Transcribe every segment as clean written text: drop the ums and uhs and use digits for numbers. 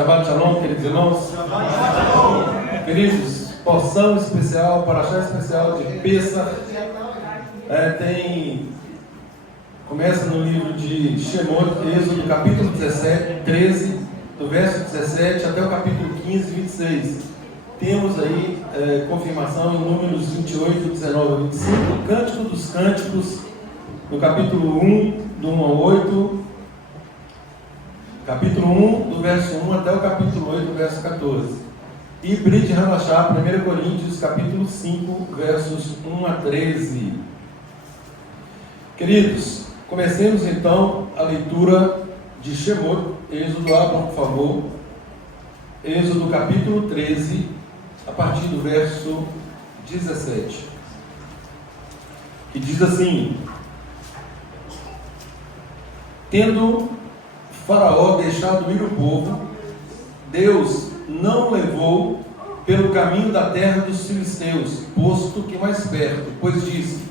Shabbat Shalom, queridos irmãos. Queridos, porção especial, paraxá especial de Pêssach. Começa no livro de Shemot, Êxodo, capítulo 17, 13, do verso 17 até o capítulo 15, 26. Temos aí confirmação em Números 28, 19 a 25, o Cântico dos Cânticos, no capítulo 1, do 1 ao 8, capítulo 1, do verso 1 até o capítulo 8, do verso 14. E Brit Hanashah, 1 Coríntios, capítulo 5, versos 1 a 13. Queridos, comecemos então a leitura de Shemot. Êxodo, abram por favor. Êxodo capítulo 13, a partir do verso 17. Que diz assim: Tendo Faraó deixado ir o povo, Deus não levou pelo caminho da terra dos filisteus, posto que mais perto, pois disse: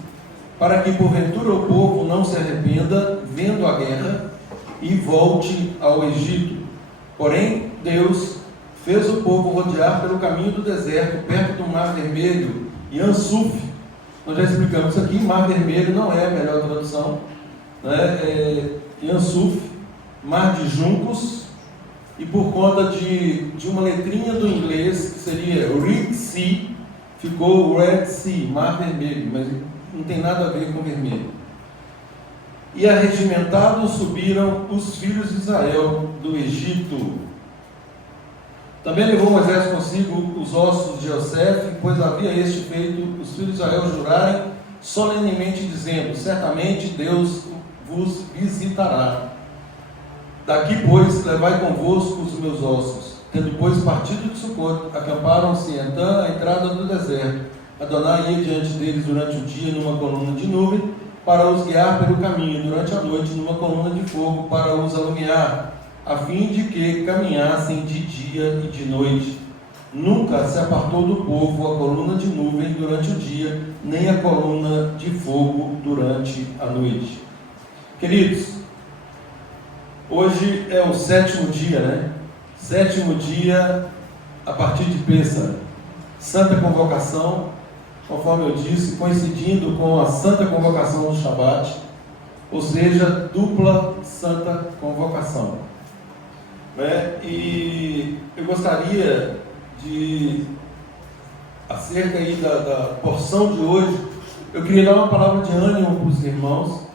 para que porventura o povo não se arrependa, vendo a guerra, e volte ao Egito. Porém, Deus fez o povo rodear pelo caminho do deserto, perto do Mar Vermelho, e Ansuf. Nós já explicamos isso aqui. Mar Vermelho não é a melhor tradução, né? Ansuf, Mar de Juncos, e por conta de uma letrinha do inglês, que seria Red Sea, ficou Red Sea, Mar Vermelho, mas não tem nada a ver com vermelho. E arregimentados subiram os filhos de Israel do Egito. Também levou Moisés consigo os ossos de Yosef, pois havia este feito os filhos de Israel jurarem solenemente, dizendo: certamente Deus vos visitará. Daqui, pois, levai convosco os meus ossos. Tendo, pois, partido de Sucot, acamparam-se em Etã, à entrada do deserto. Adonai ia diante deles durante o dia numa coluna de nuvem, para os guiar pelo caminho, durante a noite numa coluna de fogo, para os alumiar, a fim de que caminhassem de dia e de noite. Nunca se apartou do povo a coluna de nuvem durante o dia, nem a coluna de fogo durante a noite. Queridos, hoje é o 7º dia, né? 7º dia a partir de Pêssach, Santa Convocação, conforme eu disse, coincidindo com a Santa Convocação do Shabat, ou seja, dupla Santa Convocação. E eu gostaria de, acerca aí da porção de hoje, eu queria dar uma palavra de ânimo para os irmãos,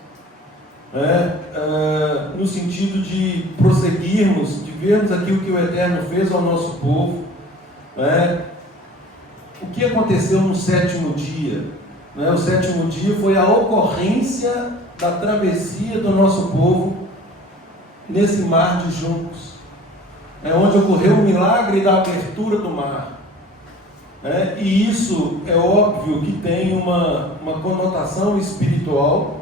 no sentido de prosseguirmos, de vermos aquilo que o Eterno fez ao nosso povo. O que aconteceu no 7º dia? O 7º dia foi a ocorrência da travessia do nosso povo nesse mar de juncos, onde ocorreu o milagre da abertura do mar. E isso é óbvio que tem uma conotação espiritual,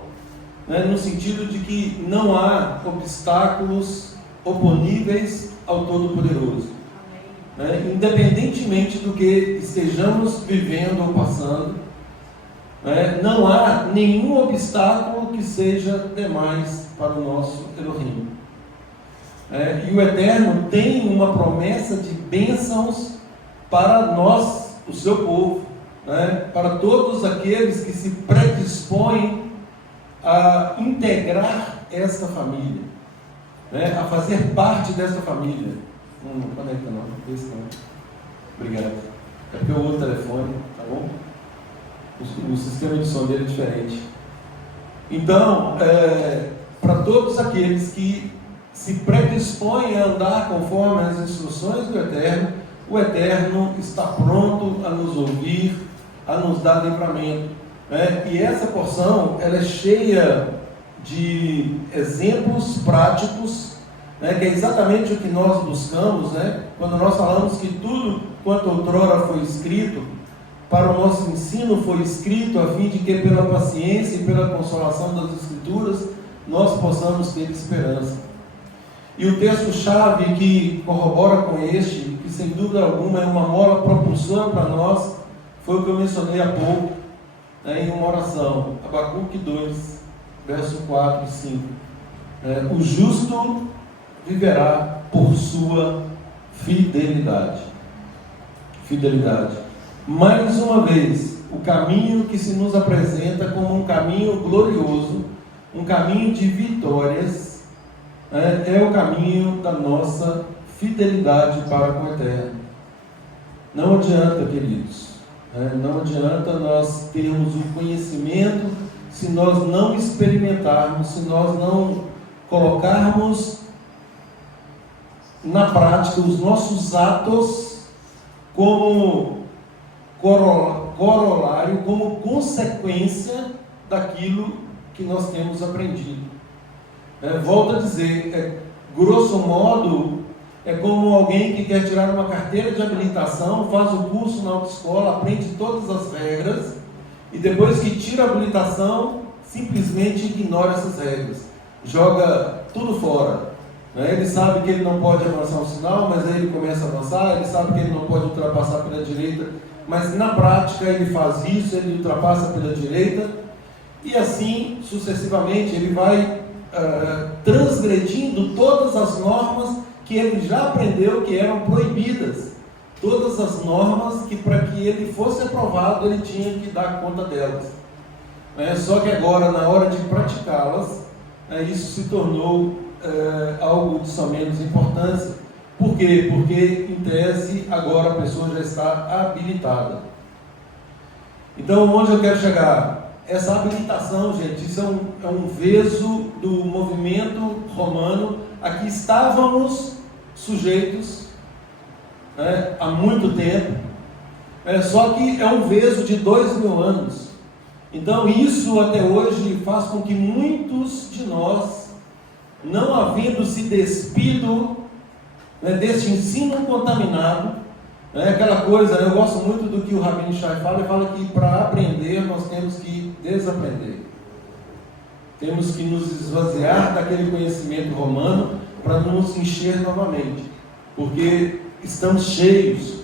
no sentido de que não há obstáculos oponíveis ao Todo-Poderoso. Independentemente do que estejamos vivendo ou passando, não há nenhum obstáculo que seja demais para o nosso Elohim. E o Eterno tem uma promessa de bênçãos para nós, o seu povo, para todos aqueles que se predispõem a integrar esta família, a fazer parte desta família. Não conecta não, esse não. Obrigado. É porque o outro telefone, tá bom? O sistema de som dele é diferente. Então, para todos aqueles que se predispõem a andar conforme as instruções do Eterno, o Eterno está pronto a nos ouvir, a nos dar livramento. E essa porção, ela é cheia de exemplos práticos, que é exatamente o que nós buscamos, quando nós falamos que tudo quanto outrora foi escrito, para o nosso ensino foi escrito, a fim de que pela paciência e pela consolação das Escrituras, nós possamos ter esperança. E o texto-chave que corrobora com este, que sem dúvida alguma é uma mola propulsora para nós, foi o que eu mencionei há pouco, em uma oração, Abacuque 2, verso 4 e 5. O justo viverá por sua fidelidade. Fidelidade. Mais uma vez, o caminho que se nos apresenta como um caminho glorioso, um caminho de vitórias, é o caminho da nossa fidelidade para com o Eterno. Não adianta, queridos, não adianta nós termos o conhecimento se nós não experimentarmos, se nós não colocarmos na prática os nossos atos como corolário, como consequência daquilo que nós temos aprendido. Volto a dizer, grosso modo, é como alguém que quer tirar uma carteira de habilitação, faz o curso na autoescola, aprende todas as regras, e depois que tira a habilitação, simplesmente ignora essas regras, joga tudo fora. Ele sabe que ele não pode avançar um sinal, mas aí ele começa a avançar, ele sabe que ele não pode ultrapassar pela direita, mas na prática ele faz isso, ele ultrapassa pela direita, e assim sucessivamente ele vai transgredindo todas as normas que ele já aprendeu que eram proibidas, todas as normas que para que ele fosse aprovado ele tinha que dar conta delas. Só que agora, na hora de praticá-las, isso se tornou algo de só menos importância. Por quê? Porque, em tese, agora a pessoa já está habilitada. Então, onde eu quero chegar? Essa habilitação, gente, isso é um veso do movimento romano a que estávamos sujeitos há muito tempo, só que é um veso de 2000 anos. Então, isso até hoje faz com que muitos de nós, não havendo se despido deste ensino contaminado, aquela coisa, eu gosto muito do que o Rabino Shai fala, ele fala que para aprender nós temos que desaprender. Temos que nos esvaziar daquele conhecimento romano para nos encher novamente, porque estamos cheios.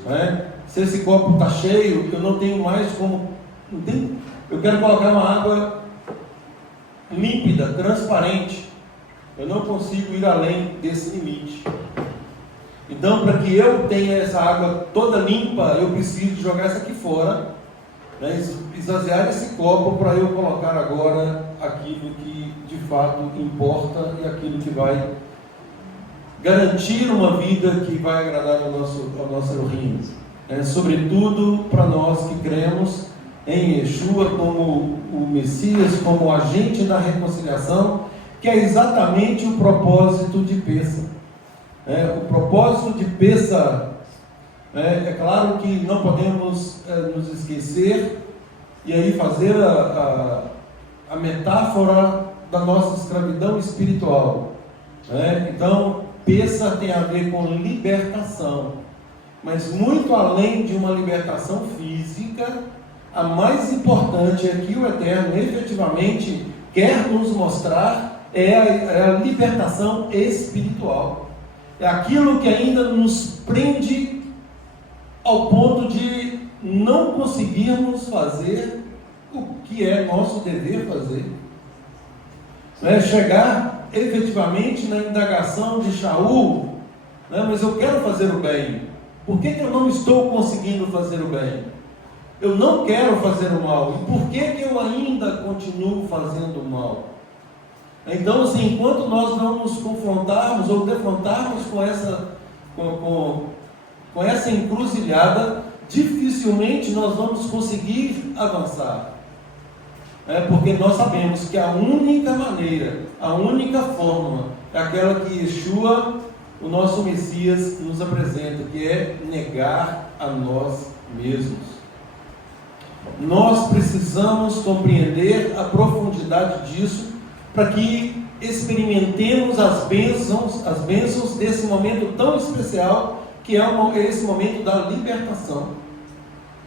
Se esse copo está cheio, eu não tenho mais como... eu quero colocar uma água límpida, transparente. Eu não consigo ir além desse limite. Então, para que eu tenha essa água toda limpa, eu preciso jogar essa aqui fora, esvaziar esse copo para eu colocar agora aquilo que de fato importa e aquilo que vai garantir uma vida que vai agradar ao nosso Elohim. Sobretudo para nós que cremos em Yeshua como o Messias, como o agente da reconciliação, que é exatamente o propósito de Pessa. O propósito de Pessa, é claro que não podemos nos esquecer e aí fazer a metáfora da nossa escravidão espiritual. Então, Pessa tem a ver com libertação, mas muito além de uma libertação física, a mais importante é que o Eterno efetivamente quer nos mostrar é a libertação espiritual. É aquilo que ainda nos prende ao ponto de não conseguirmos fazer o que é nosso dever fazer. Chegar efetivamente na indagação de Shaul, mas eu quero fazer o bem. Por que eu não estou conseguindo fazer o bem? Eu não quero fazer o mal. E por que eu ainda continuo fazendo o mal? Então, assim, enquanto nós não nos confrontarmos ou defrontarmos com essa encruzilhada, dificilmente nós vamos conseguir avançar. Porque nós sabemos que a única maneira, a única forma, é aquela que Yeshua, o nosso Messias, nos apresenta, que é negar a nós mesmos. Nós precisamos compreender a profundidade disso, para que experimentemos as bênçãos desse momento tão especial, que é esse momento da libertação.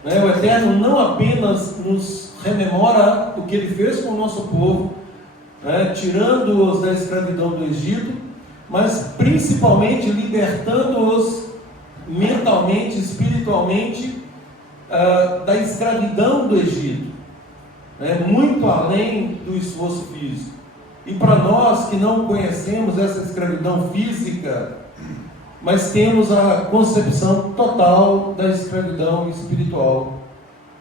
O Eterno não apenas nos rememora o que Ele fez com o nosso povo, tirando-os da escravidão do Egito, mas principalmente libertando-os mentalmente, espiritualmente, da escravidão do Egito, muito além do esforço físico. E para nós que não conhecemos essa escravidão física, mas temos a concepção total da escravidão espiritual,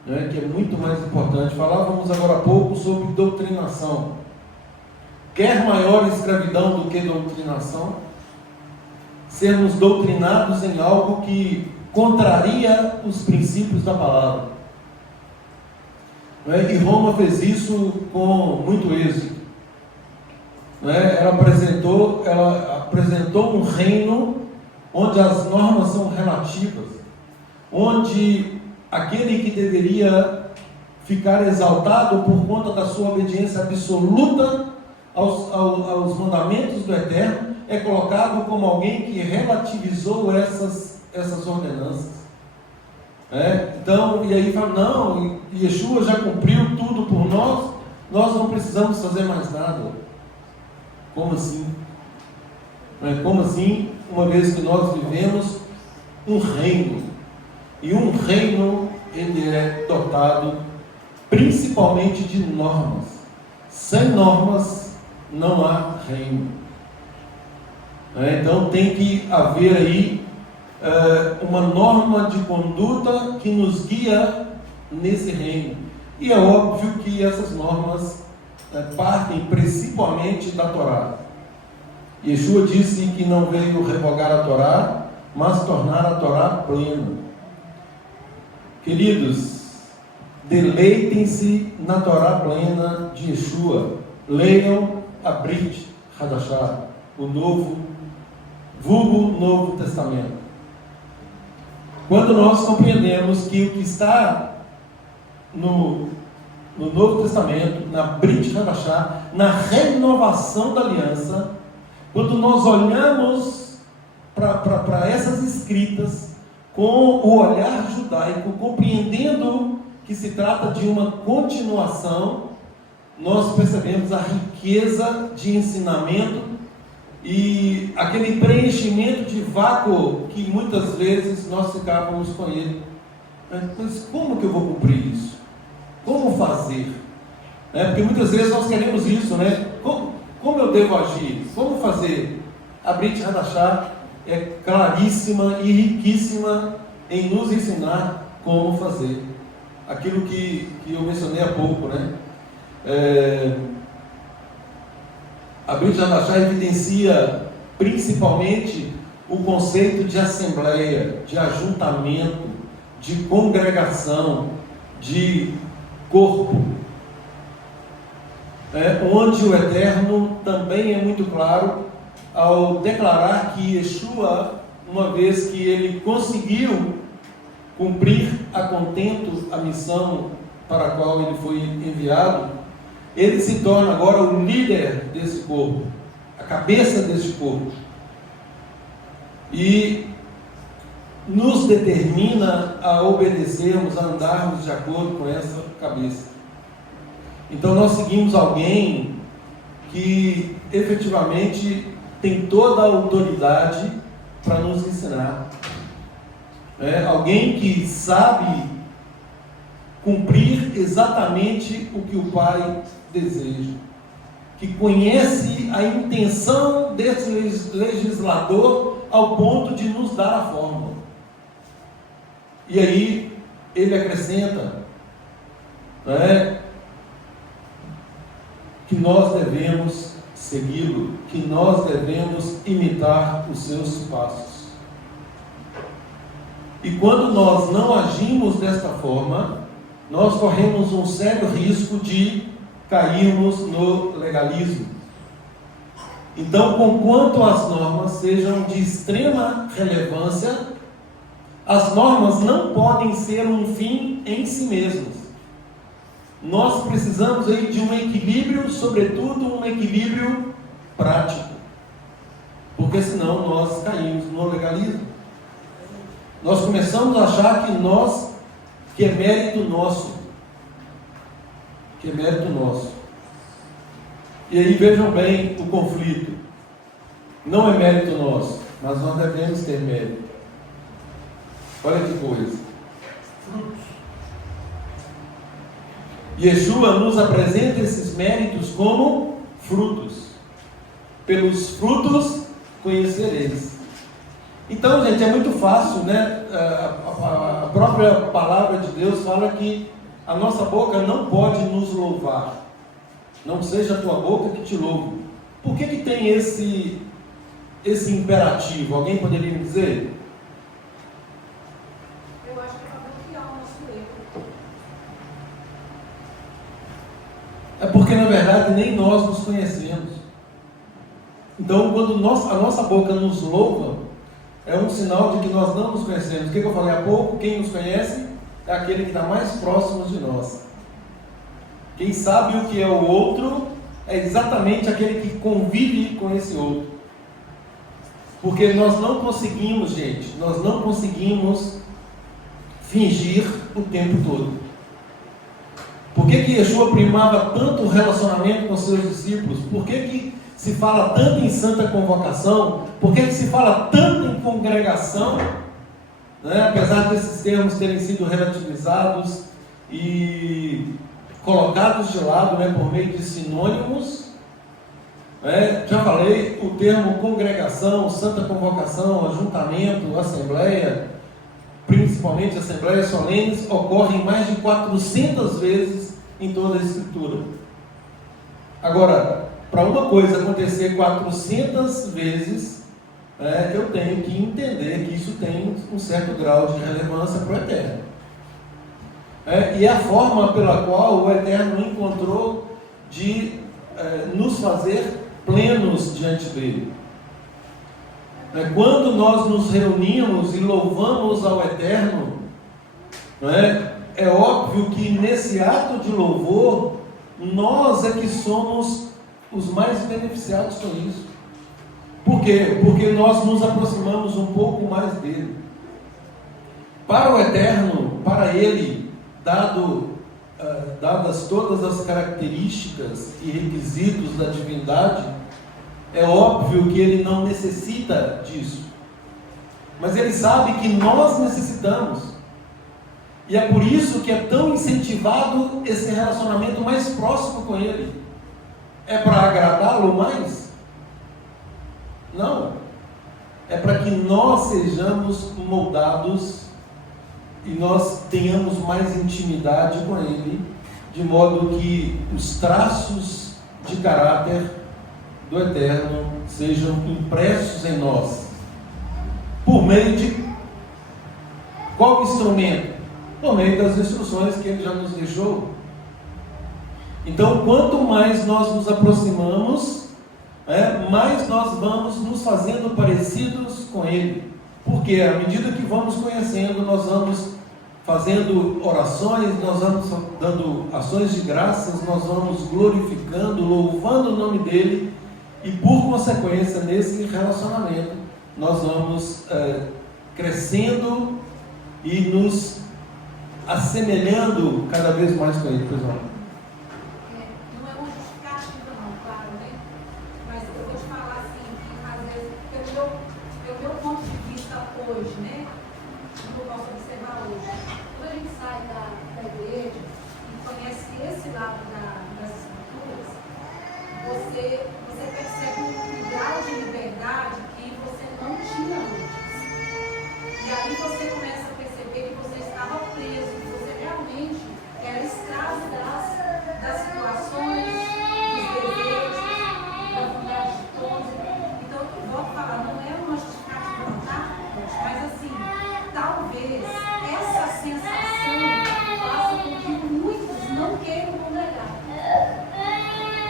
né, que é muito mais importante. Falávamos agora há pouco sobre doutrinação. Quer maior escravidão do que doutrinação? Sermos doutrinados em algo que contraria os princípios da palavra. E Roma fez isso com muito êxito. Ela apresentou um reino onde as normas são relativas, onde aquele que deveria ficar exaltado por conta da sua obediência absoluta aos mandamentos do Eterno é colocado como alguém que relativizou essas ordenanças. Então, e aí fala, não, Yeshua já cumpriu tudo por nós, nós não precisamos fazer mais nada. Como assim? Como assim, uma vez que nós vivemos um reino, e um reino, ele é dotado principalmente de normas. Sem normas não há reino. Então tem que haver aí uma norma de conduta que nos guia nesse reino. E é óbvio que essas normas partem principalmente da Torá. Yeshua disse que não veio revogar a Torá, mas tornar a Torá plena. Queridos, deleitem-se na Torá plena de Yeshua. Leiam a Brit Hadashah, o Novo Testamento. Quando nós compreendemos que o que está no Novo Testamento, na Brit Hadashah, na renovação da aliança, quando nós olhamos para essas escritas com o olhar judaico, compreendendo que se trata de uma continuação, nós percebemos a riqueza de ensinamento e aquele preenchimento de vácuo que muitas vezes nós ficávamos com ele. Mas como que eu vou cumprir isso? Como fazer? Porque muitas vezes nós queremos isso, né? Como eu devo agir? Como fazer? A Brit Hadashah é claríssima e riquíssima em nos ensinar como fazer. Aquilo que eu mencionei há pouco, né? A Brit Hadashah evidencia principalmente o conceito de assembleia, de ajuntamento, de congregação, de corpo, onde o Eterno também é muito claro ao declarar que Yeshua, uma vez que ele conseguiu cumprir a contento a missão para a qual ele foi enviado, ele se torna agora o líder desse corpo, a cabeça desse corpo, e nos determina a obedecermos, a andarmos de acordo com essa cabeça. Então nós seguimos alguém que efetivamente tem toda a autoridade para nos ensinar. Alguém que sabe cumprir exatamente o que o Pai deseja, que conhece a intenção desse legislador ao ponto de nos dar a fórmula. E aí ele acrescenta, que nós devemos segui-lo, que nós devemos imitar os seus passos. E quando nós não agimos desta forma, nós corremos um sério risco de cairmos no legalismo. Então, conquanto as normas sejam de extrema relevância, as normas não podem ser um fim em si mesmas. Nós precisamos aí de um equilíbrio, sobretudo um equilíbrio prático, porque senão nós caímos no legalismo. Nós começamos a achar que é mérito nosso, E aí vejam bem o conflito. Não é mérito nosso, mas nós devemos ter mérito. Olha que coisa. Yeshua nos apresenta esses méritos como frutos. Pelos frutos conhecereis. Então, gente, é muito fácil, né? A própria palavra de Deus fala que a nossa boca não pode nos louvar. Não seja a tua boca que te louve. Por que tem esse imperativo? Alguém poderia me dizer? Eu acho que é para bloquear o nosso erro. É porque, na verdade, nem nós nos conhecemos. Então, quando a nossa boca nos louva, é um sinal de que nós não nos conhecemos. O que eu falei há pouco? Quem nos conhece é aquele que está mais próximo de nós. Quem sabe o que é o outro é exatamente aquele que convive com esse outro. Porque nós não conseguimos, gente, nós não conseguimos fingir o tempo todo. Por que Yeshua primava tanto o relacionamento com seus discípulos? Por que se fala tanto em santa convocação? Por que se fala tanto em congregação? Né? Apesar desses termos terem sido relativizados e colocados de lado, né, por meio de sinônimos, né? Já falei, o termo congregação, santa convocação, ajuntamento, assembleia, principalmente assembleias solenes, ocorrem mais de 400 vezes em toda a Escritura. Agora, para uma coisa acontecer 400 vezes, eu tenho que entender que isso tem um certo grau de relevância para o Eterno. E a forma pela qual o Eterno encontrou de nos fazer plenos diante dele. Quando nós nos reunimos e louvamos ao Eterno, é óbvio que nesse ato de louvor, nós é que somos os mais beneficiados com isso. Por quê? Porque nós nos aproximamos um pouco mais dele. Para o Eterno, para ele, dadas todas as características e requisitos da divindade, é óbvio que ele não necessita disso, mas ele sabe que nós necessitamos, e é por isso que é tão incentivado esse relacionamento mais próximo com ele. É para agradá-lo mais? Não, é para que nós sejamos moldados e nós tenhamos mais intimidade com ele, de modo que os traços de caráter do Eterno sejam impressos em nós. Por meio de qual instrumento? Por meio das instruções que ele já nos deixou. Então, quanto mais nós nos aproximamos, mais nós vamos nos fazendo parecidos com ele. Porque à medida que vamos conhecendo, nós vamos fazendo orações, nós vamos dando ações de graças, nós vamos glorificando, louvando o nome dele, e por consequência, nesse relacionamento, nós vamos crescendo e nos assemelhando cada vez mais com ele, pessoal. Não é uma justificativa não, claro, né? Mas eu vou te falar assim, que às vezes, pelo meu ponto de vista hoje, né? Como eu posso observar hoje, quando a gente sai da igreja e conhece esse lado das escrituras, você percebe um grau de liberdade que você não tinha antes. E aí você começa a perceber que você estava preso, que você realmente era escravo das situações, dos desejos, da vontade de todos. Então, eu vou falar, não é uma justificativa, não, tá? Mas assim, talvez essa sensação faça com que muitos não queiram congregar.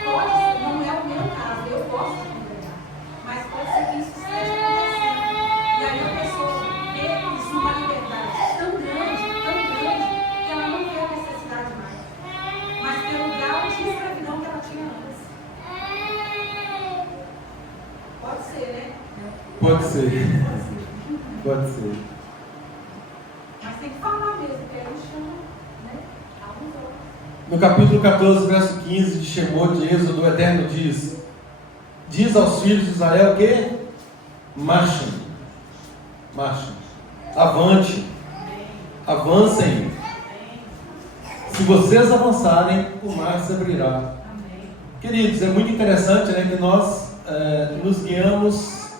Pode ser, não é o meu caso, eu gosto de congregar, mas pode ser que isso esteja acontecendo. E aí a pessoa vê isso numa liberdade tão grande, que ela não vê a necessidade mais. Mas pelo grau de escravidão que ela tinha antes. Pode ser, né? Pode ser. Pode ser. Mas tem que falar mesmo, porque aí chama, né? Alguns outros. No capítulo 14, verso 15 de Shemot, de Êxodo, o Eterno diz aos filhos de Israel que marchem, avante, avancem. Se vocês avançarem, o mar se abrirá. Queridos, é muito interessante, né, que nós nos guiamos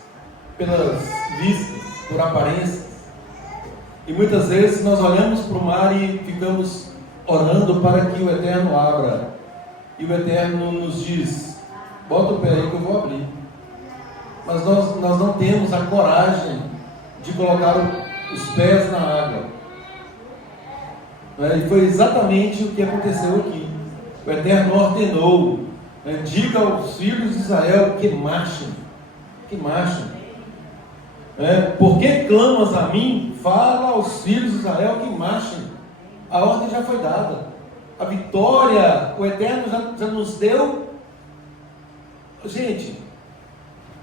pelas vistas, por aparências. E muitas vezes nós olhamos para o mar e ficamos orando para que o Eterno abra. E o Eterno nos diz: bota o pé aí que eu vou abrir. Mas nós não temos a coragem de colocar os pés na água. E foi exatamente o que aconteceu aqui. O Eterno ordenou: diga aos filhos de Israel que marchem. Que marchem. Por que clamas a mim? Fala aos filhos de Israel que marchem. A ordem já foi dada. A vitória, o Eterno já nos deu. Gente,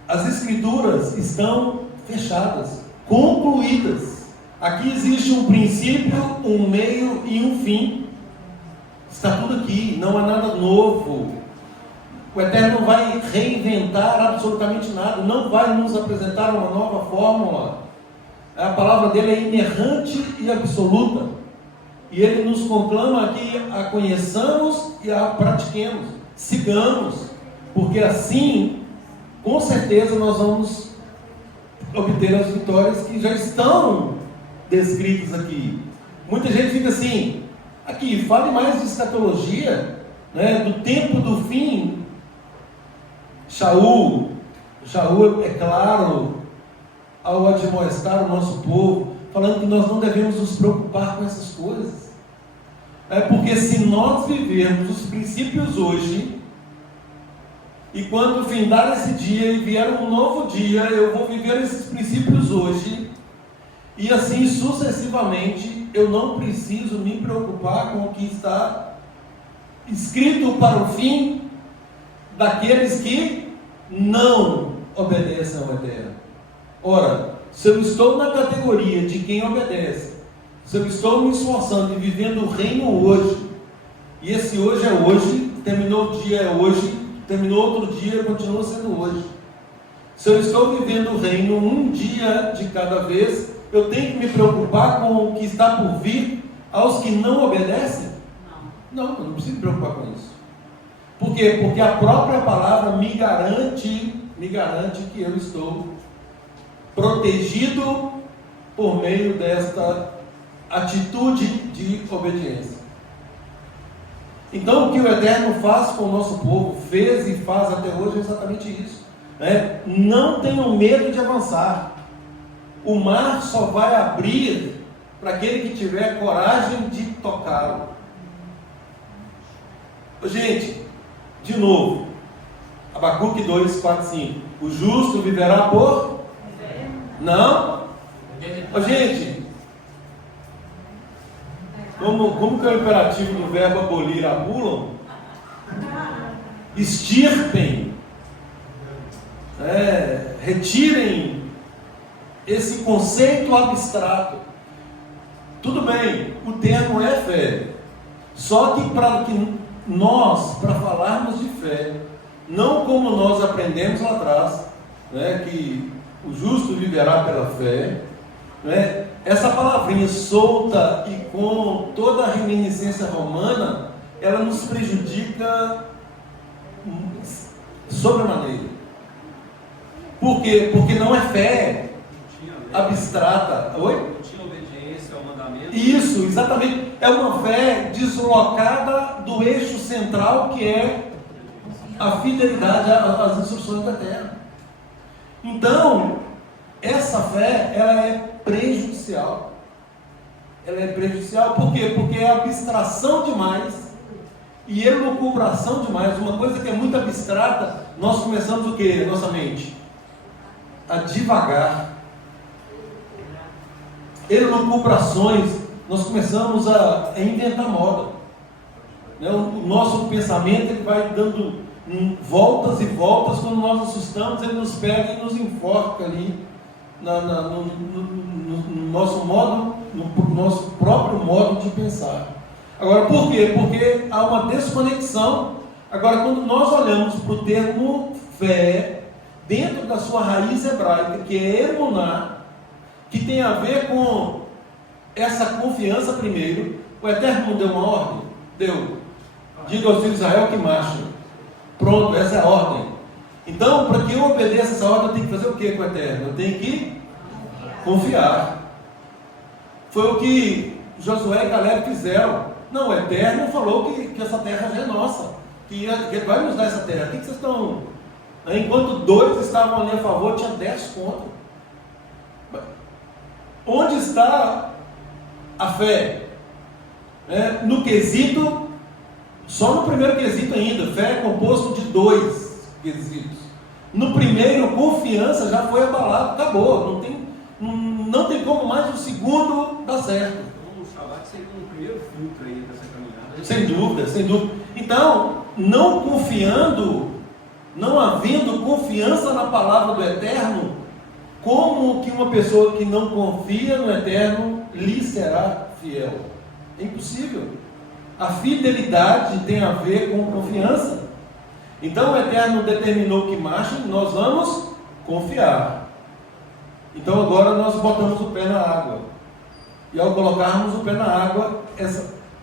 as Escrituras estão fechadas, concluídas. Aqui existe um princípio, um meio e um fim. Está tudo aqui, não há nada novo. O Eterno não vai reinventar absolutamente nada, não vai nos apresentar uma nova fórmula. A palavra dele é inerrante e absoluta. E ele nos conclama que a conheçamos e a pratiquemos, sigamos, porque assim, com certeza, nós vamos obter as vitórias que já estão descritas aqui. Muita gente fica assim: aqui, fale mais de escatologia, do tempo do fim. Shaul, é claro, ao admoestar o nosso povo, falando que nós não devemos nos preocupar com essas coisas. Porque se nós vivermos os princípios hoje, e quando findar esse dia e vier um novo dia, eu vou viver esses princípios hoje, e assim sucessivamente, eu não preciso me preocupar com o que está escrito para o fim daqueles que não obedecem ao Eterno. Ora, se eu estou na categoria de quem obedece, se eu estou me esforçando e vivendo o reino hoje, e esse hoje é hoje, terminou o dia é hoje, terminou outro dia, continua sendo hoje. Se eu estou vivendo o reino um dia de cada vez, eu tenho que me preocupar com o que está por vir aos que não obedecem? Não, eu não preciso me preocupar com isso. Por quê? Porque a própria palavra me garante que eu estou protegido por meio desta atitude de obediência. Então, o que o Eterno faz com o nosso povo, fez e faz até hoje, é exatamente isso. Não tenham medo de avançar. O mar só vai abrir para aquele que tiver coragem de tocá-lo. Gente, de novo, Abacuque 2, 4, 5. O justo viverá por? Não? Gente, como que é o imperativo do verbo abolir? Abulam? Extirpem. Retirem esse conceito abstrato. Tudo bem, o termo é fé. Só que para falarmos de fé, não como nós aprendemos lá atrás, que o justo viverá pela fé, essa palavrinha solta e com toda a reminiscência romana, ela nos prejudica sobremaneira. Por quê? Porque não é fé abstrata. Oi? Não tinha obediência ao mandamento. Isso, exatamente. É uma fé deslocada do eixo central, que é a fidelidade às instruções da terra. Então, essa fé, ela é prejudicial. Ela é prejudicial por quê? Porque é abstração demais e elucubração demais. Uma coisa que é muito abstrata, nós começamos o quê? Nossa mente a divagar. Elucubrações, nós começamos a inventar moda. O nosso pensamento ele vai dando voltas e voltas. Quando nós assustamos, ele nos pega e nos enforca ali no nosso modo, no nosso próprio modo de pensar. Agora, por quê? Porque há uma desconexão. Agora, quando nós olhamos para o termo fé, dentro da sua raiz hebraica, que é emuná, que tem a ver com essa confiança primeiro, o Eterno não deu uma ordem? Deu. Diga aos filhos de Israel que marchem. Pronto, essa é a ordem. Então, para que eu obedeça essa ordem, eu tenho que fazer o que com o Eterno? Eu tenho que Confiar. Foi o que Josué e Caleb fizeram. Não, o Eterno falou que essa terra já é nossa, que ele vai nos dar essa terra. O que vocês estão... Enquanto 2 estavam ali a favor, tinha 10 contra. Onde está a fé? No quesito, só no primeiro quesito ainda, fé é composto de 2 quesitos. No primeiro, confiança já foi abalado, acabou, não tem como mais o segundo dar certo. Vamos falar que seria um primeiro filtro aí dessa caminhada. Sem dúvida, sem dúvida. Então, não confiando, não havendo confiança na palavra do Eterno, como que uma pessoa que não confia no Eterno lhe será fiel? É impossível. A fidelidade tem a ver com confiança. Então o Eterno determinou que marchem, nós vamos confiar. Então agora nós botamos o pé na água. E ao colocarmos o pé na água,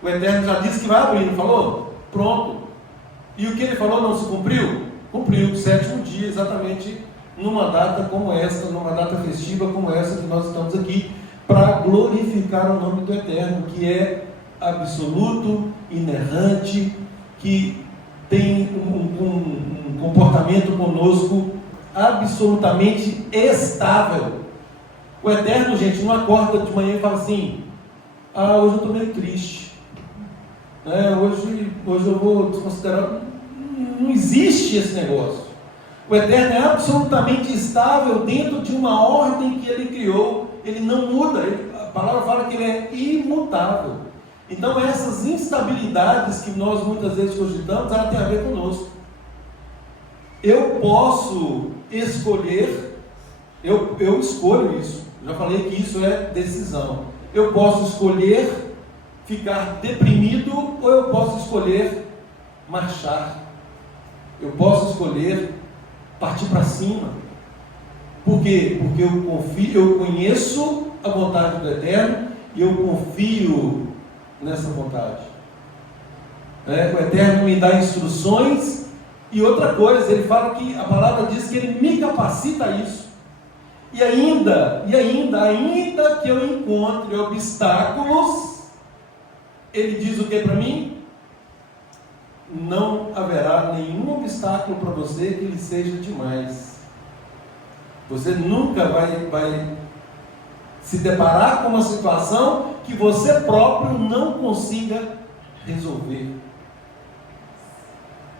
o Eterno já disse que vai abrir, não falou? Pronto. E o que ele falou não se cumpriu? Cumpriu, o 7º dia, exatamente numa data como essa, numa data festiva como essa que nós estamos aqui, para glorificar o nome do Eterno, que é absoluto, inerrante, que tem um comportamento conosco absolutamente estável. O Eterno, gente, não acorda de manhã e fala assim: hoje eu estou meio triste, hoje eu vou desconsiderar. Não existe esse negócio. O Eterno é absolutamente estável dentro de uma ordem que Ele criou. Ele não muda. A palavra fala que Ele é imutável. Então essas instabilidades que nós muitas vezes cogitamos, ela tem a ver conosco. Eu posso escolher, eu escolho isso. Já falei que isso é decisão. Eu posso escolher ficar deprimido ou eu posso escolher marchar. Eu posso escolher partir para cima. Por quê? Porque eu conheço a vontade do Eterno e eu confio nessa vontade. O Eterno me dá instruções. E outra coisa, ele fala que a palavra diz que ele me capacita a isso. E ainda que eu encontre obstáculos, ele diz o que para mim? Não haverá nenhum obstáculo para você que lhe seja demais. Você nunca vai se deparar com uma situação que você próprio não consiga resolver.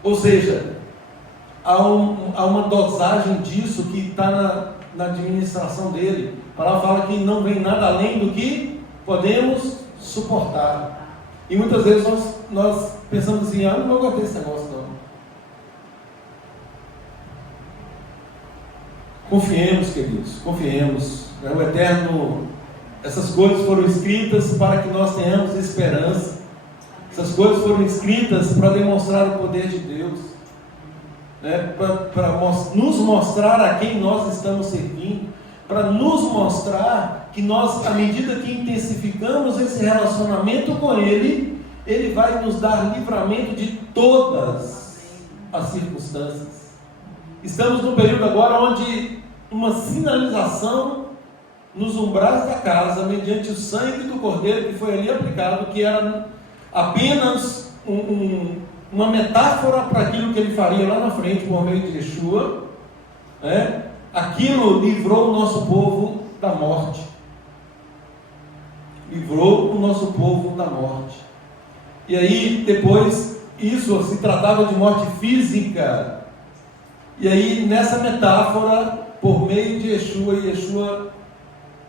Ou seja, há uma dosagem disso que está na administração dele. A palavra fala que não vem nada além do que podemos suportar. E muitas vezes nós pensamos assim: não vou aguentar esse negócio não. Confiemos, queridos, confiemos. O Eterno, essas coisas foram escritas para que nós tenhamos esperança. Essas coisas foram escritas para demonstrar o poder de Deus, para nos mostrar a quem nós estamos servindo, para nos mostrar que nós, à medida que intensificamos esse relacionamento com Ele, Ele vai nos dar livramento de todas as circunstâncias. Estamos num período agora onde uma sinalização nos umbrais da casa, mediante o sangue do Cordeiro que foi ali aplicado, que era apenas uma metáfora para aquilo que Ele faria lá na frente por meio de Yeshua, aquilo livrou o nosso povo da morte. Livrou o nosso povo da morte. E aí depois isso se tratava de morte física. E aí nessa metáfora, por meio de Yeshua,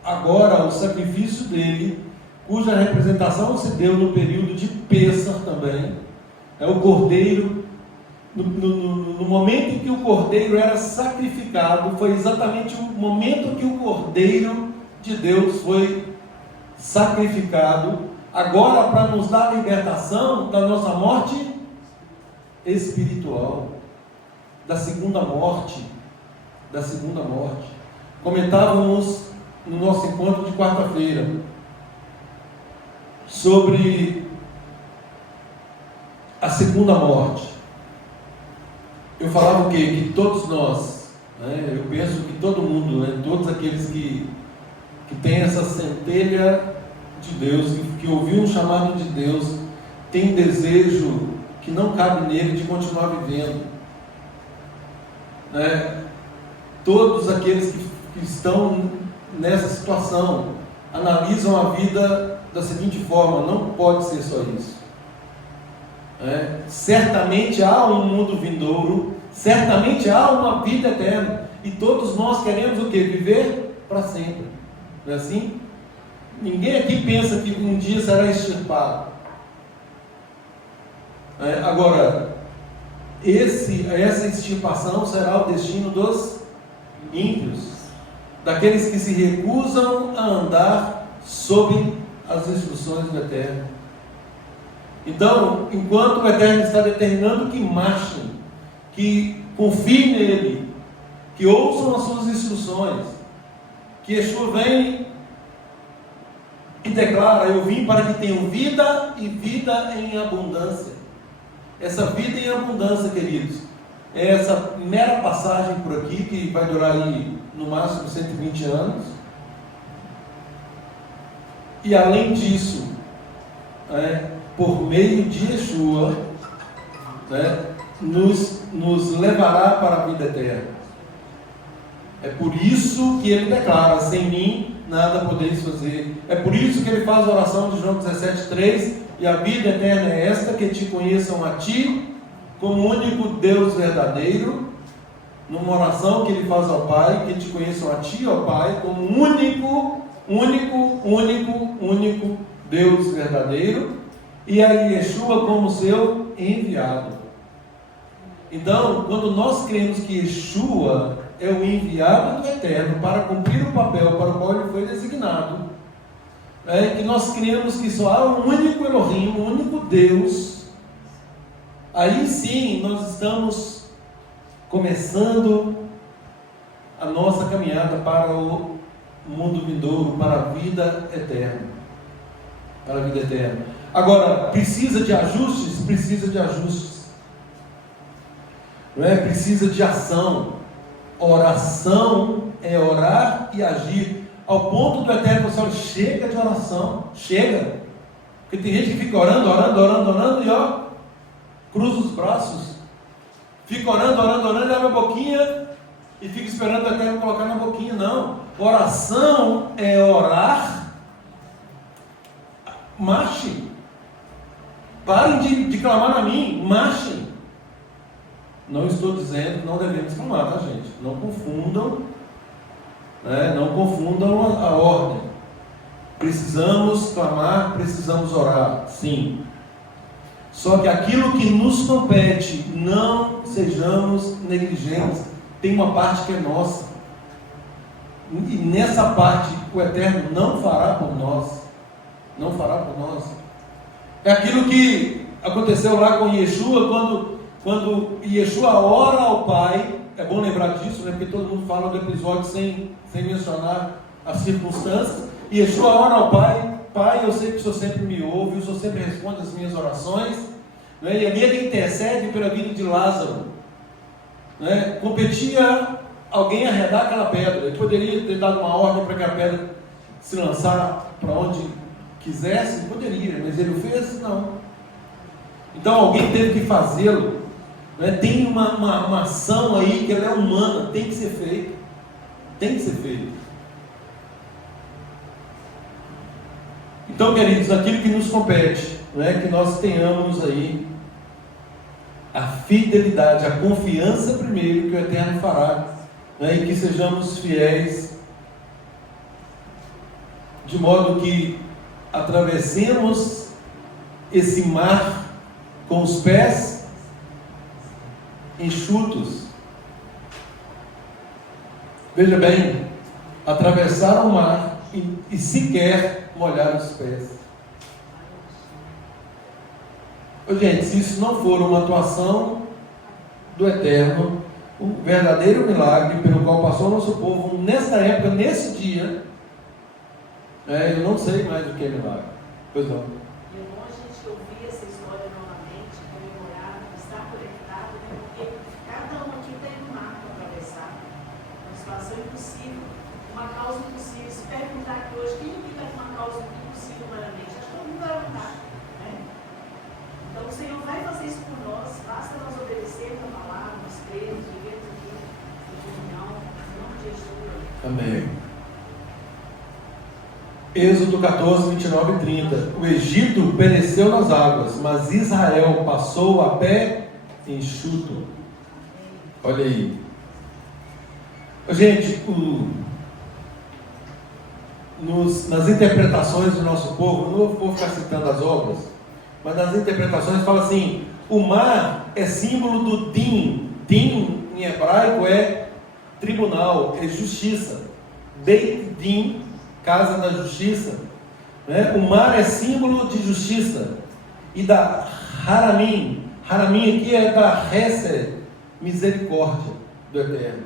agora o sacrifício dele, cuja representação se deu no período de Pêssar também, o cordeiro, no momento em que o cordeiro era sacrificado, foi exatamente o momento que o cordeiro de Deus foi sacrificado, agora para nos dar a libertação da nossa morte espiritual, da segunda morte. Comentávamos no nosso encontro de quarta-feira sobre a segunda morte. Eu falava o quê? Que todos nós, eu penso que todo mundo, todos aqueles que que tem essa centelha de Deus, que ouviu um chamado de Deus, tem desejo que não cabe nele de continuar vivendo, né? Todos aqueles que estão nessa situação analisam a vida da seguinte forma: não pode ser só isso, né? Certamente há um mundo vindouro, certamente há uma vida eterna, e todos nós queremos o quê? Viver para sempre, não é assim? Ninguém aqui pensa que um dia será extirpado. Agora, essa extirpação será o destino dos ímpios, daqueles que se recusam a andar sob as instruções do Eterno. Então, enquanto o Eterno está determinando que marchem, que confiem nele, que ouçam as suas instruções, que Yeshua vem e declara: eu vim para que tenham vida e vida em abundância. Essa vida em abundância, queridos, é essa mera passagem por aqui, que vai durar aí no máximo 120 anos. E além disso, por meio de Yeshua, nos levará para a vida eterna. É por isso que ele declara: sem mim nada podeis fazer. É por isso que ele faz a oração de João 17,3: e a vida eterna é esta, que te conheçam a ti como único Deus verdadeiro. Numa oração que ele faz ao Pai: que te conheçam a ti, ó Pai, como único Deus verdadeiro, e a Yeshua como seu enviado. Então, quando nós cremos que Yeshua é o enviado do Eterno para cumprir o papel para o qual ele foi designado, que nós cremos que só há um único Elohim, um único Deus, aí sim nós estamos começando a nossa caminhada para o mundo vindouro, para a vida eterna. Para a vida eterna. Agora, precisa de ajustes? Precisa de ajustes. Precisa de ação. Oração é orar e agir. Ao ponto do Eterno, pessoal, chega de oração, chega. Porque tem gente que fica orando e cruza os braços, fica orando, e abre a boquinha e fica esperando o Eterno colocar na boquinha. Não, oração é orar. Marche. Parem de clamar a mim, marchem. Não estou dizendo que não devemos clamar, tá, gente? Não confundam. Não confundam a ordem. Precisamos clamar, precisamos orar, sim. Só que aquilo que nos compete, não sejamos negligentes. Tem uma parte que é nossa, e nessa parte o Eterno não fará por nós. Não fará por nós. É aquilo que aconteceu lá com Yeshua, quando Yeshua ora ao Pai. É bom lembrar disso, porque todo mundo fala do episódio sem mencionar as circunstâncias. E Yeshua ora ao Pai: Pai, eu sei que o Senhor sempre me ouve, o Senhor sempre responde as minhas orações. E ali ele intercede pela vida de Lázaro. Competia alguém arredar aquela pedra. Ele poderia ter dado uma ordem para que a pedra se lançar para onde quisesse, poderia, mas ele o fez? Não. Então alguém teve que fazê-lo. Tem uma ação aí que ela é humana, tem que ser feita. Tem que ser feita. Então, queridos, aquilo que nos compete, que nós tenhamos aí a fidelidade, a confiança primeiro que o Eterno fará, e que sejamos fiéis, de modo que atravessemos esse mar com os pés enxutos. Veja bem, atravessar o mar e sequer molhar os pés. Gente, se isso não for uma atuação do Eterno, o verdadeiro milagre pelo qual passou o nosso povo nessa época, nesse dia, eu não sei mais o que é milagre. Pois não. E é bom a gente ouvir essa história novamente, comemorar, estar conectado, porque cada um aqui tem um mar para atravessar, uma situação impossível, uma causa impossível. Se perguntar nós o impossível humanamente. Acho que todo mundo vai vontade, né? Então o Senhor vai fazer isso por nós, basta nós obedecermos a palavra, nós cremos, vivemos aqui em comunhão, em nome de Jesus. Amém. Êxodo 14, 29 e 30. O Egito pereceu nas águas, mas Israel passou a pé enxuto. Olha aí. Gente, nas interpretações do nosso povo, não vou ficar citando as obras, mas nas interpretações fala assim: o mar é símbolo do din. Din em hebraico é tribunal, é justiça. Beit Din, casa da justiça, né? O mar é símbolo de justiça. E da Haramim aqui é da Hesed, misericórdia do Eterno,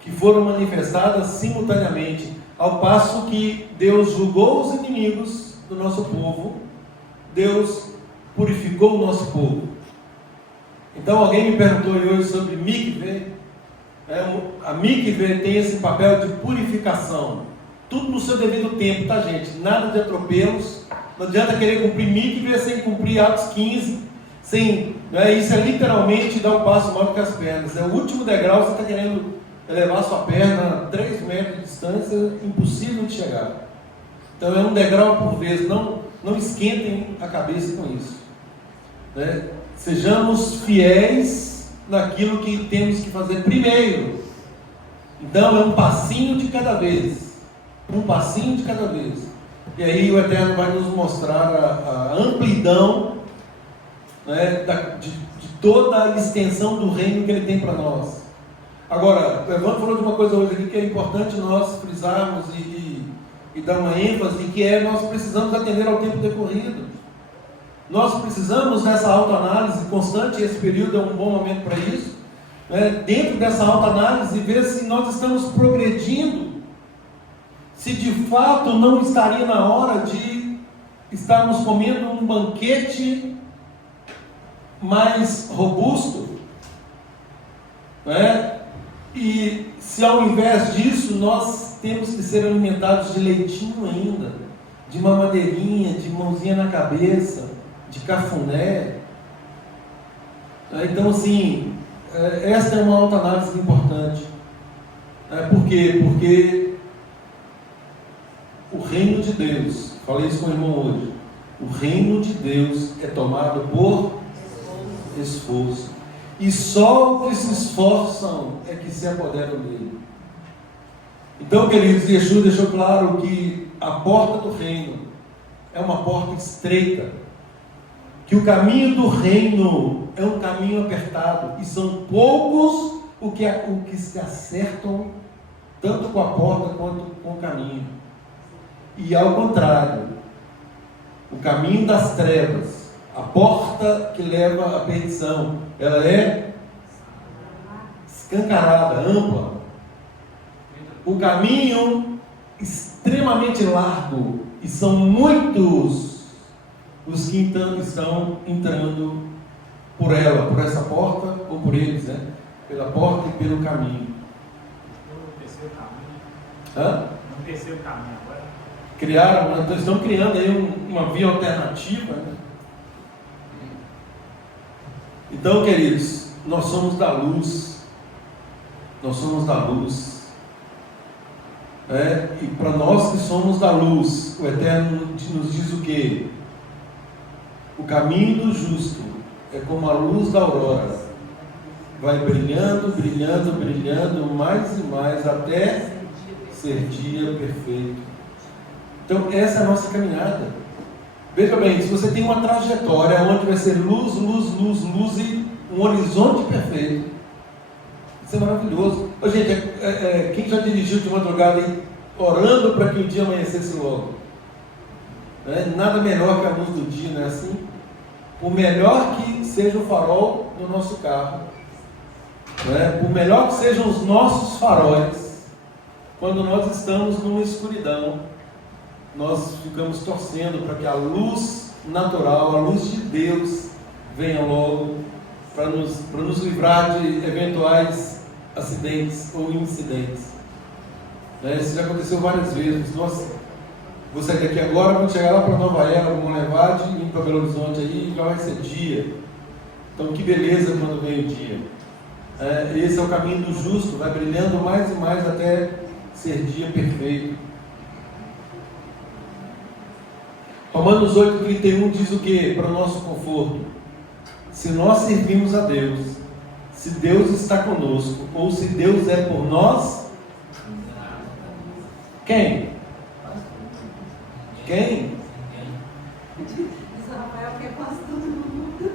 que foram manifestadas simultaneamente, ao passo que Deus julgou os inimigos do nosso povo, Deus purificou o nosso povo. Então alguém me perguntou hoje sobre mikveh. A mikveh tem esse papel de purificação, tudo no seu devido tempo, tá, gente? Nada de atropelos. Não adianta querer cumprir mikveh sem cumprir Atos 15, isso é literalmente dar um passo maior que as pernas. É o último degrau. Você está querendo elevar sua perna a 3 metros de distância, impossível de chegar. Então é um degrau por vez. Não esquentem a cabeça com isso, né? Sejamos fiéis naquilo que temos que fazer primeiro. Então é um passinho de cada vez. Um passinho de cada vez. E aí o Eterno vai nos mostrar a amplidão, né, de toda a extensão do reino que Ele tem para nós. Agora, o Evandro falou de uma coisa hoje aqui que é importante nós frisarmos e dar uma ênfase, que é: nós precisamos atender ao tempo decorrido. Nós precisamos dessa autoanálise constante, e esse período é um bom momento para isso, né? Dentro dessa autoanálise, ver se nós estamos progredindo, se de fato não estaria na hora de estarmos comendo um banquete mais robusto, né? E se ao invés disso nós temos que ser alimentados de leitinho ainda, de mamadeirinha, de mãozinha na cabeça, de cafuné. Então, assim, essa é uma autoanálise importante. Por quê? Porque o reino de Deus, falei isso com o irmão hoje, o reino de Deus é tomado por esforço. E só os que se esforçam é que se apoderam dele. Então, queridos, Yeshua deixou claro que a porta do reino é uma porta estreita, que o caminho do reino é um caminho apertado, e são poucos o que se acertam tanto com a porta quanto com o caminho. E ao contrário, o caminho das trevas, a porta que leva à perdição, ela é escancarada, ampla. O caminho extremamente largo, e são muitos os que então estão entrando por ela, por essa porta, ou por eles, né? Pela porta e pelo caminho. No terceiro caminho. Hã? No terceiro caminho agora. Estão criando aí uma via alternativa, né? Então, queridos, nós somos da luz. Nós somos da luz. E para nós que somos da luz, o Eterno nos diz o quê? O caminho do justo é como a luz da aurora, vai brilhando, brilhando, brilhando, mais e mais, até ser dia perfeito. Então essa é a nossa caminhada. Veja bem, se você tem uma trajetória onde vai ser luz, luz, luz, luz e um horizonte perfeito, isso é maravilhoso. Gente, quem já dirigiu de madrugada aí, orando para que o dia amanhecesse logo? Nada melhor que a luz do dia, não é assim? Por melhor que seja o farol do nosso carro, por melhor que sejam os nossos faróis, quando nós estamos numa escuridão, nós ficamos torcendo para que a luz natural, a luz de Deus, venha logo para nos livrar de eventuais acidentes ou incidentes. Isso já aconteceu várias vezes. Vou sair daqui agora, quando chegar lá para Nova Era, vou levar de ir para Belo Horizonte aí, já vai ser dia. Então que beleza quando vem o dia. Esse é o caminho do justo, vai brilhando mais e mais até ser dia perfeito. Romanos 8,31 diz o que? Para o nosso conforto. Se nós servimos a Deus, se Deus está conosco, ou se Deus é por nós, quem? Quem? Diz o Rafael que é quase todo mundo.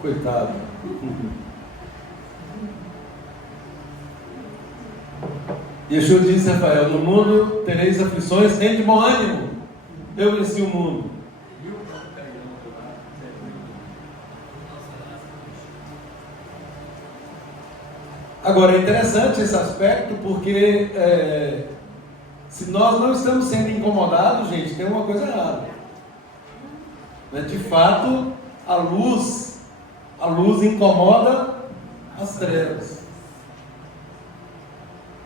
Coitado. Yeshua disse a Rafael: no mundo tereis aflições, tem de bom ânimo. Eu venci o mundo. Agora é interessante esse aspecto, porque se nós não estamos sendo incomodados, gente, tem uma coisa errada. De fato, a luz incomoda as trevas.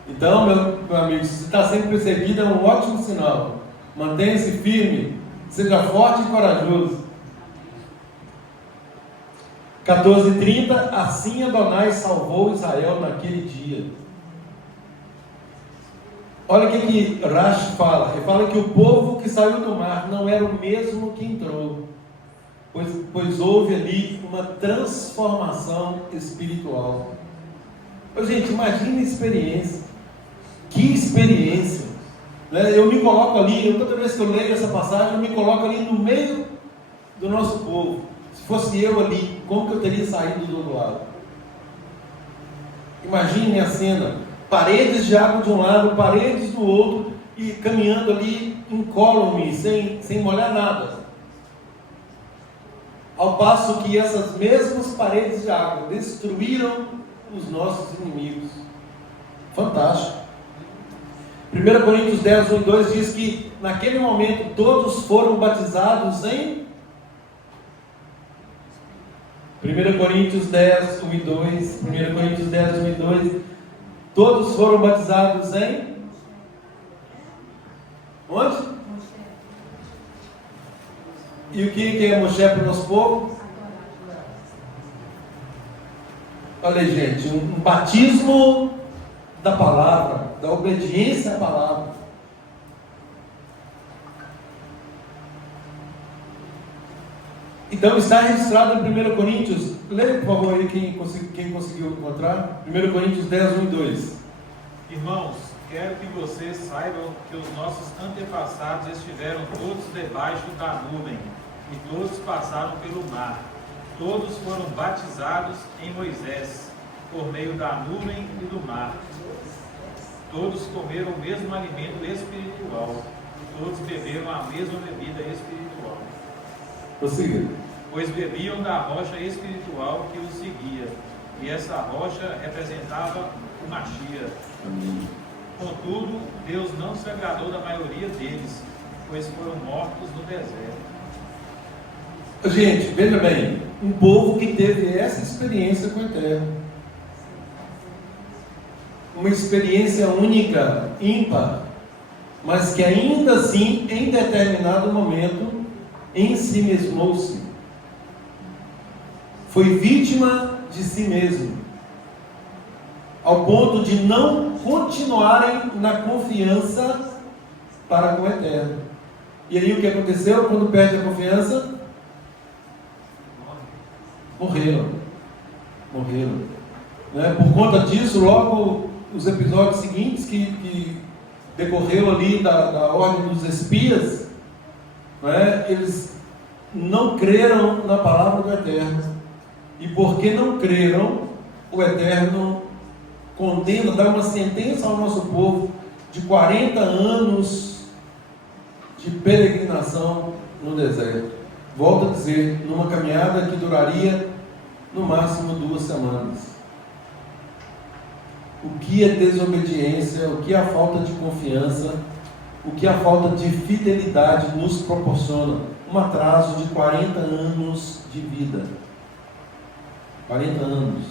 Então, meu amigo, se está sendo perseguido, é um ótimo sinal. Mantenha-se firme, seja forte e corajoso. 14:30, assim Adonai salvou Israel naquele dia. Olha o que Rashi fala. Ele fala que o povo que saiu do mar não era o mesmo que entrou, pois houve ali uma transformação espiritual. Gente, imagine a experiência. Que experiência! Eu me coloco ali, toda vez que eu leio essa passagem, eu me coloco ali no meio do nosso povo. Se fosse eu ali, como que eu teria saído do outro lado? Imagine a cena: paredes de água de um lado, paredes do outro, e caminhando ali incólume, sem molhar nada. Ao passo que essas mesmas paredes de água destruíram os nossos inimigos. Fantástico. 1 Coríntios 10, 1 e 2 diz que naquele momento todos foram batizados em 1 Coríntios 10, 1 e 2. 1 Coríntios 10, 1 e 2. Todos foram batizados em onde? E o que é Moshe para o nosso povo? Olha aí, gente, um batismo da palavra, da obediência à palavra. Então está registrado em 1 Coríntios, leia por favor aí quem conseguiu encontrar, 1 Coríntios 10, 1 e 2. Irmãos, quero que vocês saibam que os nossos antepassados estiveram todos debaixo da nuvem, e todos passaram pelo mar. Todos foram batizados em Moisés, por meio da nuvem e do mar. Todos comeram o mesmo alimento espiritual. Todos beberam a mesma bebida espiritual. Prossiga. Pois bebiam da rocha espiritual que os seguia, e essa rocha representava o Mashiach. Contudo, Deus não se agradou da maioria deles, pois foram mortos no deserto. Gente, veja bem, um povo que teve essa experiência com o Eterno. Uma experiência única, ímpar, mas que ainda assim, em determinado momento, ensimesmou-se. Foi vítima de si mesmo, ao ponto de não continuarem na confiança para com o Eterno. E aí o que aconteceu quando perde a confiança? Morreram. Por conta disso, logo os episódios seguintes que decorreu ali da ordem dos espias, eles não creram na palavra do Eterno. E porque não creram, o Eterno condena, dá uma sentença ao nosso povo de 40 anos de peregrinação no deserto. Volto a dizer, numa caminhada que duraria no máximo 2 semanas. O que é desobediência, o que a falta de confiança, o que a falta de fidelidade nos proporciona? Um atraso de 40 anos de vida. 40 anos.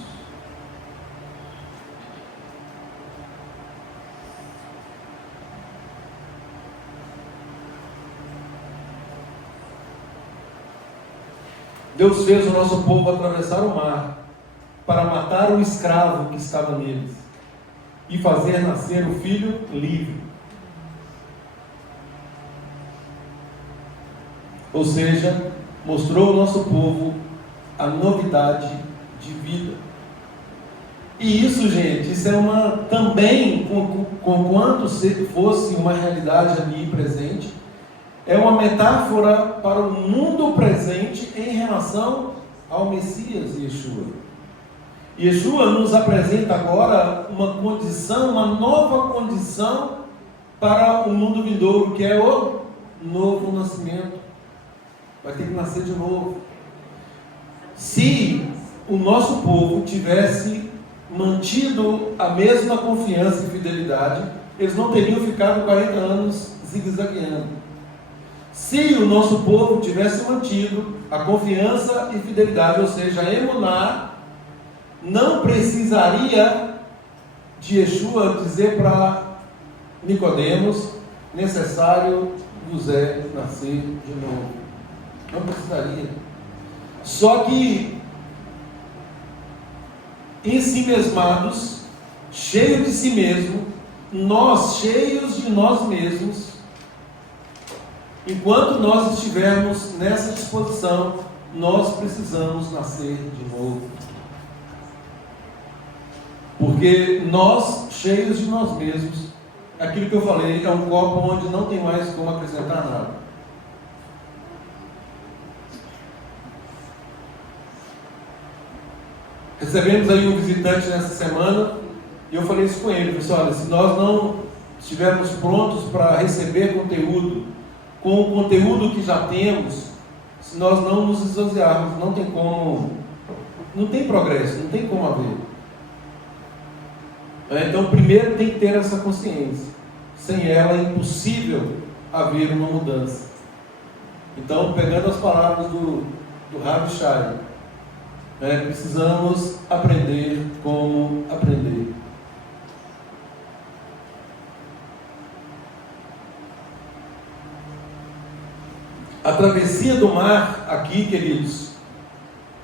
Deus fez o nosso povo atravessar o mar para matar o escravo que estava neles e fazer nascer o filho livre. Ou seja, mostrou ao nosso povo a novidade de vida. E isso, gente, isso é também, conquanto fosse uma realidade ali presente, é uma metáfora para o mundo presente em relação ao Messias Yeshua. Yeshua nos apresenta agora uma condição, uma nova condição para o mundo vindouro, que é o novo nascimento. Vai ter que nascer de novo. Se o nosso povo tivesse mantido a mesma confiança e fidelidade, eles não teriam ficado 40 anos zigue-zagueando. Se o nosso povo tivesse mantido a confiança e fidelidade, ou seja, a emuná, não precisaria de Yeshua dizer para Nicodemos: necessário vos é nascer de novo. Não precisaria. Só que em si mesmados, cheios de si mesmo, nós cheios de nós mesmos, enquanto nós estivermos nessa disposição, nós precisamos nascer de novo. Porque nós, cheios de nós mesmos, aquilo que eu falei, é um copo onde não tem mais como acrescentar nada. Recebemos aí um visitante nessa semana, e eu falei isso com ele, pessoal, olha, se nós não estivermos prontos para receber conteúdo, com o conteúdo que já temos, se nós não nos esvaziarmos, não tem como, não tem progresso, não tem como haver. Então, primeiro tem que ter essa consciência. Sem ela é impossível haver uma mudança. Então, pegando as palavras do Rabi Shai, precisamos aprender como aprender. A travessia do mar aqui, queridos,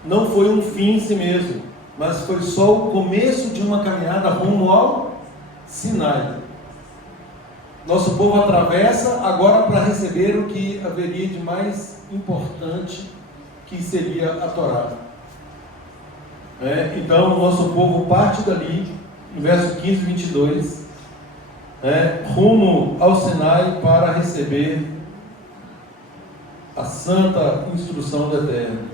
não foi um fim em si mesmo, mas foi só o começo de uma caminhada rumo ao Sinai. Nosso povo atravessa agora para receber o que haveria de mais importante, que seria a Torá. Então, o nosso povo parte dali, no verso 15 e 22, rumo ao Sinai para receber a santa instrução do Eterno.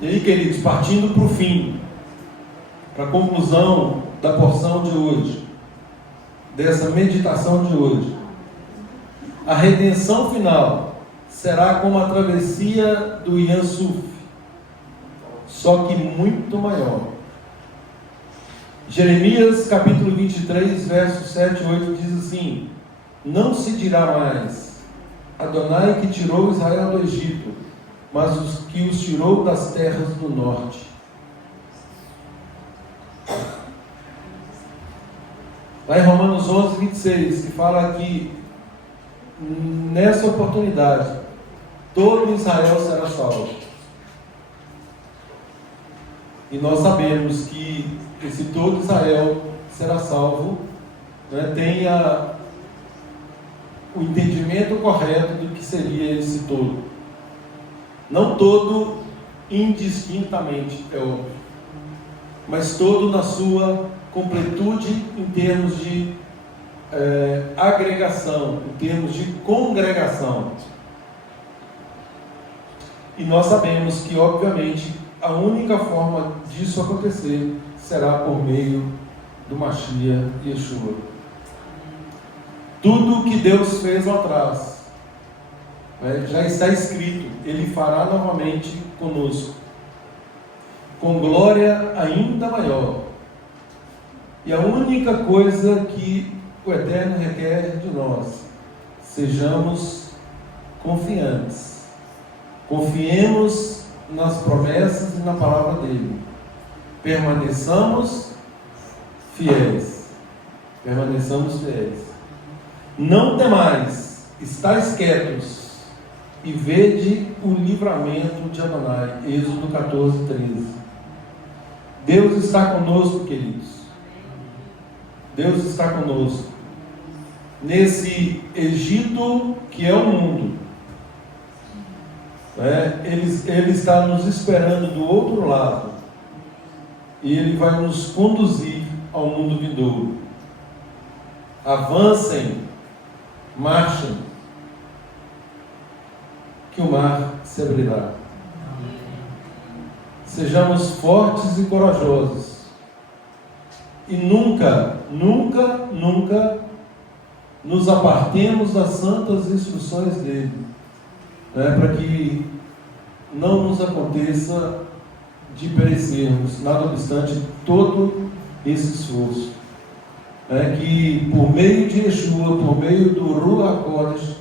E aí, queridos, partindo para o fim, para a conclusão da porção de hoje, dessa meditação de hoje, a redenção final será como a travessia do Yam Suf, só que muito maior. Jeremias capítulo 23, versos 7 e 8 diz assim: não se dirá mais Adonai que tirou Israel do Egito, mas os que os tirou das terras do norte. Lá em Romanos 11, 26, que fala que nessa oportunidade todo Israel será salvo. E nós sabemos que esse todo Israel será salvo, tem o entendimento correto do que seria esse todo. Não todo indistintamente, é óbvio, mas todo na sua completude em termos de agregação, em termos de congregação. E nós sabemos que, obviamente, a única forma disso acontecer será por meio do Mashiach Yeshua. Tudo que Deus fez lá atrás, já está escrito, Ele fará novamente conosco, com glória ainda maior. E a única coisa que o Eterno requer de nós, sejamos confiantes, confiemos nas promessas e na palavra dele, permaneçamos fiéis, não temais, estáis quietos e vede o livramento de Adonai. Êxodo 14, 13. Deus está conosco, queridos. Deus está conosco. Nesse Egito que é o mundo. Ele está nos esperando do outro lado. E Ele vai nos conduzir ao mundo vindouro. Avancem, marchem, que o mar se abrirá. Sejamos fortes e corajosos. E nunca, nunca, nunca nos apartemos das santas instruções dele, para que não nos aconteça de perecermos, nada obstante todo esse esforço. Que por meio de Yeshua, por meio do Ruach HaKodesh,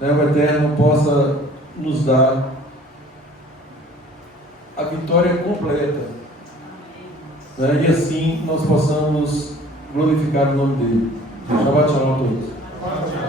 o Eterno possa nos dar a vitória completa, e assim nós possamos glorificar o nome dele. Shabbat Shalom a todos.